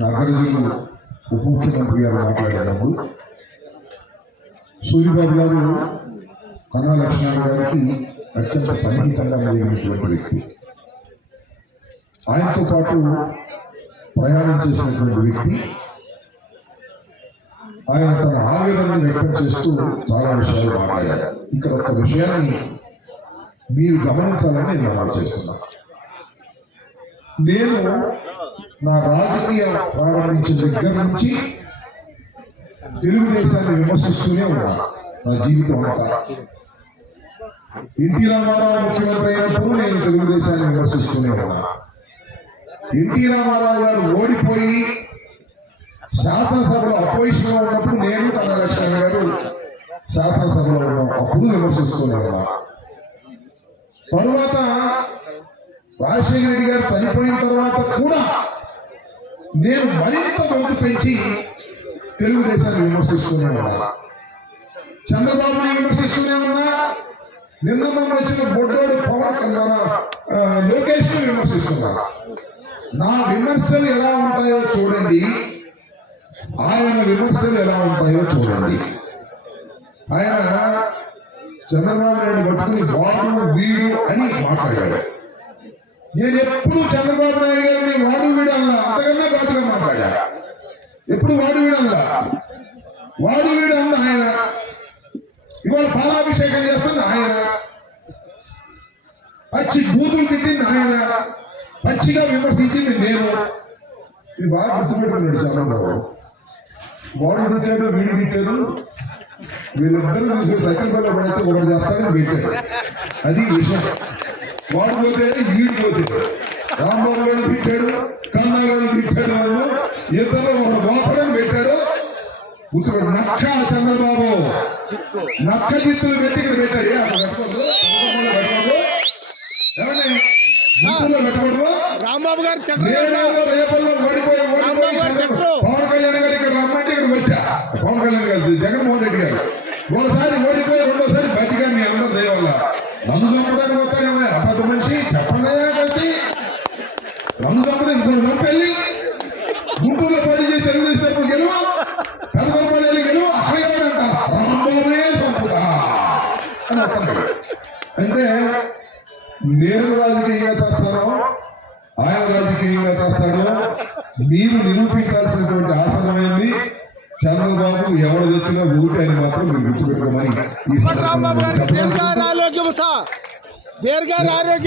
నాగరాజులు ఉప ముఖ్యమంత్రి గారు మాట్లాడేటప్పుడు సూర్యబాబు గారు కన్నా లక్ష్మణ గారికి అత్యంత సన్నిహితంగా కలిగినటువంటి వ్యక్తి. ఆయనతో పాటు ప్రయాణం చేసినటువంటి వ్యక్తి. ఆయన తన ఆవేదనని వ్యక్తం చేస్తూ చాలా విషయాలు మాట్లాడారు. ఇక్కడ ఒక విషయాన్ని మీరు గమనించాలని నేను మనం చేస్తున్నా నేను నా రాజకీయ ప్రారంభించిన దగ్గర నుంచి తెలుగుదేశాన్ని విమర్శిస్తూనే ఉన్నాను. నా జీవితం అంతా. ఎన్టీ రామారావు ముఖ్యమంత్రి అయినప్పుడు నేను తెలుగుదేశాన్ని విమర్శిస్తూనే ఉన్నాను. ఎన్టీ రామారావు గారు ఓడిపోయి శాసనసభలో అపోజిషన్లో ఉన్నప్పుడు నేను తన గారు శాసనసభలో ఉన్నాం అప్పుడు విమర్శిస్తూనే ఉన్నా తరువాత రాజశేఖర రెడ్డి గారు చనిపోయిన తర్వాత కూడా నేను మరింత గొంతు పెంచి తెలుగుదేశాన్ని విమర్శిస్తూనే ఉన్నా చంద్రబాబుని విమర్శిస్తూనే ఉన్నా నిన్న మొన్న వచ్చిన బొడ్డోడు పవన్ మన లోకేష్ను విమర్శిస్తున్నా నా విమర్శలు ఎలా ఉంటాయో చూడండి. ఆయన విమర్శలు ఎలా ఉంటాయో చూడండి. ఆయన చంద్రబాబు నాయుడు పట్టుకుని వాడు వీడు అని మాట్లాడాడు. నేను ఎప్పుడు చంద్రబాబు నాయుడు గారిని వాడు వీడల్లా అంతకన్నా ఘాటుగా మాట్లాడా? ఎప్పుడు వాడు వీడల్లా వాడు వీడు ఆయన. ఇవాళ పాలాభిషేకం చేస్తుంది ఆయన. పచ్చి బూతులు తిట్టింది ఆయన. పచ్చిగా విమర్శించింది నేను. ఇది బాగా గుర్తుపెట్టుకున్నాడు చంద్రబాబు వాడు తిట్టాడు వీడు తిట్టాడు. వీళ్ళిద్దరూ సైకిల్ పల్ల పడితే ఒకటి చేస్తాడని పెట్టాడు. అది విషయం. వాడు పోతే వీడు పోతే. రాంబాబు గారు తిట్టాడు కన్నా గారు తిట్టాడు వాళ్ళు ఇద్దరు ఒక గోపడం పెట్టాడు గుర్తుపెట్టు నక్క చంద్రబాబు. నక్క జిత్తులు పెట్టి ఇక్కడ పెట్టాడు రాంబాబు గారు రేపల్లో ఓడిపోయి పవన్ కళ్యాణ్ గారు ఇక్కడ రమ్మంటే ఇక్కడికి వచ్చా. పవన్ కళ్యాణ్ గారు జగన్మోహన్ రెడ్డి చంపడం ఇంకొక చంపెళ్ళి గుంటూరులో పోటీ చేసి తెలుగుదేశం గెలువ. గెలువ. రాంబాబునే చంపుతా అని అంటున్నాడు. అంటే నేను రాజకీయంగా చేస్తాను. ఆయన రాజకీయంగా చేస్తాడు. మీరు నిరూపించాల్సినటువంటి ఆసనమైంది చంద్రబాబు ఎవరు తెచ్చినా ఊటి అని మాత్రం మీరు గుర్తుపెట్టుకోమని. దీర్ఘ ఆరోగ్యం సా దీర్ఘ ఆరోగ్యం